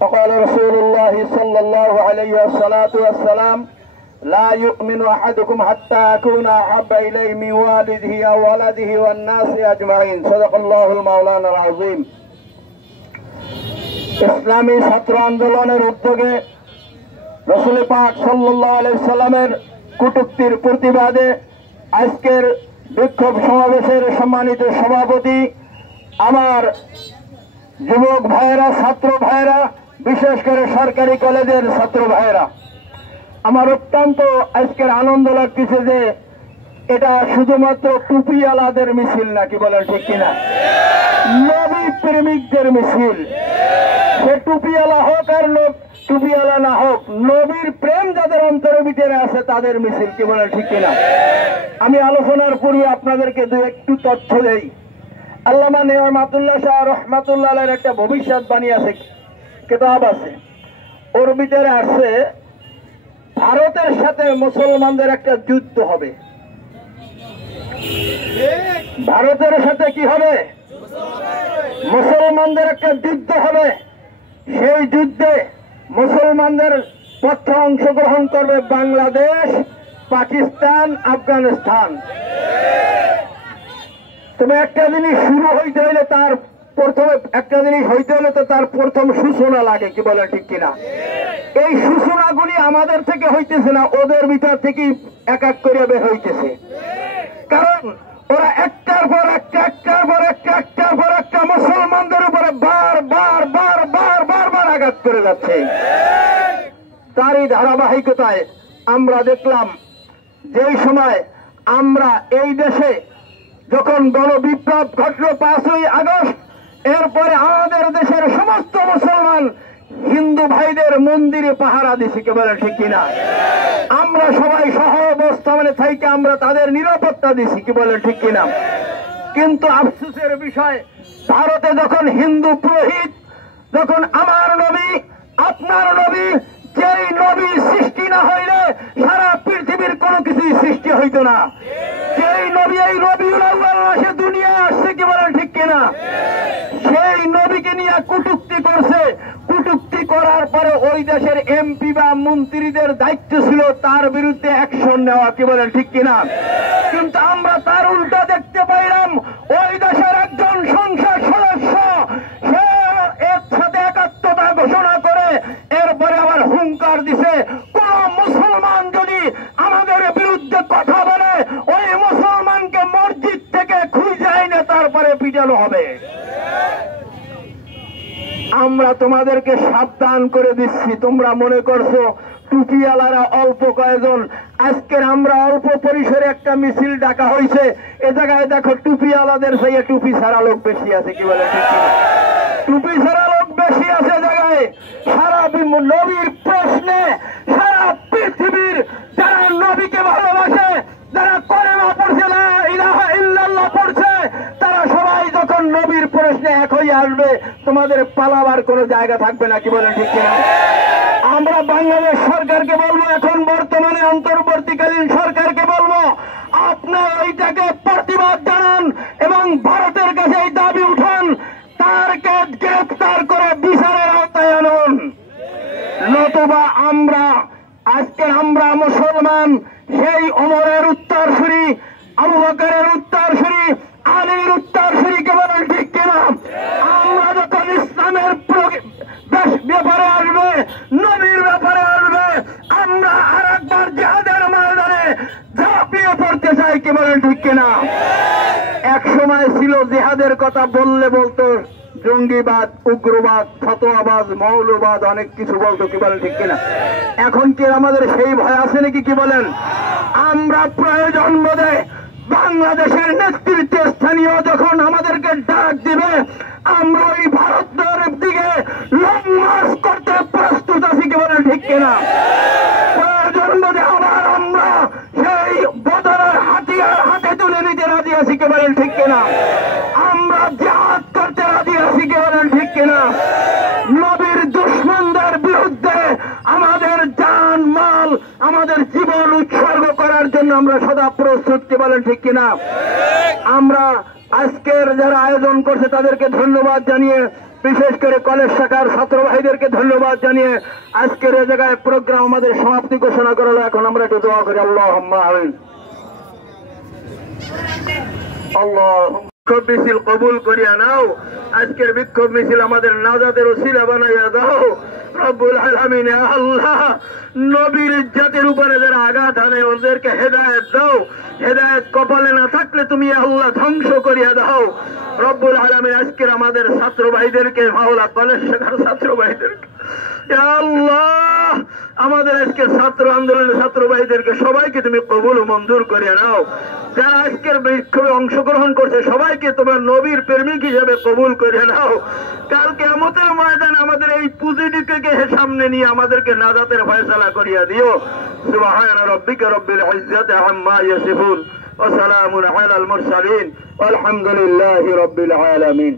وقال رسول الله صلى الله عليه والسلام لا يؤمن أحدكم حتى أكون أحب إليه من والده وولده والناس أجمعين صدق الله المولانا العظيم। ইসলামী ছাত্র আন্দোলনের উদ্যোগে রাসূল পাক সাল্লাল্লাহু আলাইহি সাল্লামের কটূক্তির প্রতিবাদে আজকের বিক্ষোভ সমাবেশের সম্মানিত সভাপতি, আমার যুবক ভাইয়েরা, ছাত্র ভাইয়েরা, বিশেষ করে সরকারি কলেজের ছাত্র ভাইয়েরা, আমার অত্যন্ত আজকের আনন্দ লাগতেছে যে এটা শুধুমাত্র টুপিওয়ালাদের মিছিল নাকি বলেন ঠিক কিনা, নবী প্রেমিকদের মিছিল। সে টুপিওয়ালা হোক আর টুপিওয়ালা না হোক, নবীর প্রেম যাদের অন্তরের ভিতরে আছে তাদের মিছিল, কি বলেন ঠিক কিনা। আমি আলোচনার পূর্বে আপনাদেরকে একটু তথ্য দেই। আল্লামা নেয়ামতুল্লাহ শাহ রহমাতুল্লাহ আলাইহির একটা ভবিষ্যৎবাণী আছে, কিতাব আছে, ওর ভিতরে আছে ভারতের সাথে মুসলমানদের একটা যুদ্ধ হবে। ভারতের সাথে কি হবে? মুসলমানদের একটা যুদ্ধ হবে। সেই যুদ্ধে মুসলমানদের পক্ষে অংশগ্রহণ করবে বাংলাদেশ, পাকিস্তান, আফগানিস্তান। তবে একটা জিনিস শুরু হইতে হইলে তার প্রথমে তো তার প্রথম সূচনা লাগে, কি বলে ঠিক কিনা। এই সূচনাগুলি আমাদের থেকে হইতেছে না, ওদের ভিতর থেকে এক এক করে বের হইতেছে। কারণ ওরা একটার পর একটা মুসলমানদের উপরে বারবার আঘাত করে যাচ্ছে। তারই ধারাবাহিকতায় আমরা দেখলাম যেই সময় আমরা এই দেশে যখন গণবিপ্লব ঘটল 5ই আগস্ট, এরপরে আমাদের দেশের সমস্ত মুসলমান হিন্দু ভাইদের মন্দিরে পাহারা দিছি, কে বলে ঠিক কিনা। আমরা সবাই সহ অবস্থানে থেকে আমরা তাদের নিরাপত্তা দিছি, কি বলে ঠিক কিনা। কিন্তু আফসোসের বিষয়, ভারতে যখন হিন্দু পুরোহিত, যখন আমার নবী, আপনার নবী, যেই নবী সৃষ্টি না হইলে সারা পৃথিবীর কোনো কিছুই সৃষ্টি হইত না, সেই নবী এই রবিউল আউয়াল মাসে দুনিয়া আসছে, কি বলেন ঠিক কিনা, সেই নবীকে নিয়ে কটূক্তি করছে। কটূক্তি করার পরে ওই দেশের এমপি বা মন্ত্রীদের দায়িত্ব ছিল তার বিরুদ্ধে অ্যাকশন নেওয়া, কি বলেন ঠিক কিনা। কিন্তু আমরা তার উল্টা দেখতে পাইলাম, ওই দেশের একজন সংসদ সদস্য সে এর সাথে একাত্মতা ঘোষণা করে এরপরে আবার হুঙ্কার দিছে, কোন মুসলমান যদি আমাদের বিরুদ্ধে কথা বলে ওই মুসলমানকে মসজিদ থেকে খুঁজে এনে তারপরে পিটানো হবে। আমরা তোমাদেরকে সাবধান করে দিচ্ছি, তোমরা মনে করছো টুপিওয়ালারা অল্প কয়েকজন। আজকের আমরা অল্প পরিসরে একটা মিছিল ডাকা হয়েছে, এ জায়গায় দেখো টুপিওয়ালাদের সেই টুপি ছাড়া লোক বেশি আছে, কি বলে ঠিক কিনা। টুপি ছাড়া লোক বেশি আছে জায়গায়। সারা নবীর প্রশ্নে সারা পৃথিবীর যারা নবীকে ভালোবাসে, যারা কলেমা পড়ছে, লা ইলাহা ইল্লাল্লাহ পড়ছে, তারা সবাই যখন নবীর প্রশ্নে এক হয়ে আসবে, তোমাদের পালাবার কোনো জায়গা থাকবে না, কি বলেন ঠিক কিনা। আমরা বাংলাদেশ সরকারকে বলবো, এখন বর্তমানে অন্তর্বর্তীকালীন সরকারকে বলবো, আপনারা এইটাকে প্রতিবাদ জানান এবং ভারতের কাছে এই দাবি উঠান, তারকে গ্রেফতার করে বিচারের আওতায় আনুন। নতুবা আমরা মুসলমান সেই ওমরের উত্তরসূরি, আবু বকরের উত্তরসূরি, আলীর উত্তরসূরি, কে বলেন ঠিক কিনা। আমরা যখন ইসলামের ব্যাপারে আসবে, নবীর ব্যাপারে আসবে, আমরা আর একবার জিহাদের ময়দানে ঝাঁপিয়ে পড়তে চাই, কি বলেন ঠিক কিনা। এক সময় ছিল জিহাদের কথা বললে বলতো জঙ্গিবাদ, উগ্রবাদ, ফতোয়াবাদ, মৌলবাদ, অনেক কিছু বলতো, কি বলেন ঠিক কিনা। এখন কি আমাদের সেই ভয় আছে নাকি, কি বলেন। আমরা প্রয়োজন বোধে বাংলাদেশের নেতৃত্বে স্থানীয় যখন আমাদেরকে ডাক দিবে, আমরা ওই ভারতের দিকে লং মার্চ করতে প্রস্তুত আছি, কি বলেন ঠিক কিনা। প্রয়োজন বোধে আবার আমরা সেই বদরের হাতিয়ার হাতে তুলে নিতে রাজি আছি, কি বলেন ঠিক কিনা। আমরা জিহাদ করতে রাজি আছি, কি বলেন ঠিক কিনা। নবীর দুশমনদের বিরুদ্ধে আমাদের জান মাল, আমাদের জীবন উৎসর্গ করার জন্য আমরা সদা প্রস্তুত, কি বলেন ঠিক কিনা। আমরা আজকের যারা আয়োজন করছে তাদেরকে ধন্যবাদ জানিয়ে, বিশেষ করে কলেজ শাখার ছাত্র ভাইদেরকে ধন্যবাদ জানিয়ে আজকের এই জায়গায় প্রোগ্রাম আমাদের সমাপ্তি ঘোষণা করা হলো। এখন আমরা একটু দোয়া করি। আল্লাহুম্মা আমিন। বিক্ষোভ মিছিল কবুল করিয়া নাও। আজকের বিক্ষোভ মিছিল আমাদের নাজাতের ওসিলা বানাইয়া দাও রব্বুল আলামিন। আল্লাহ, নবীর ইজ্জতের উপরে যারা আঘাত আনে ওদেরকে হেদায়েত দাও। হেদায়েত কপালে না থাকলে তুমি আল্লাহ ধ্বংস করিয়া দাও রব্বুল আলামিন। আজকের আমাদের ছাত্র ভাইদেরকে, মাওলা কলেজ শাখার ছাত্র ভাইদেরকে, আল্লাহ আমাদের আজকে ছাত্র আন্দোলনের ছাত্র ভাইদেরকে সবাইকে তুমি কবুল ও মঞ্জুর করিয়া নাও। যারা আজকের বিক্ষোভে অংশগ্রহণ করছে সবাইকে তোমার নবীর প্রেমিক হিসেবে কবুল করে নাও। কাল কিয়ামতের ময়দানে আমাদের এই পুঁজিটিকে সামনে নিয়ে আমাদেরকে নাজাতের ফয়সালা করিয়া দিও। সুবহান রাব্বিকা রব্বিল ইজ্জাতি আম্মা ইয়াসিফুন ওয়া সালামুন আলাল মুরসালিন ওয়ালহামদুলিল্লাহি রাব্বিল আলামিন।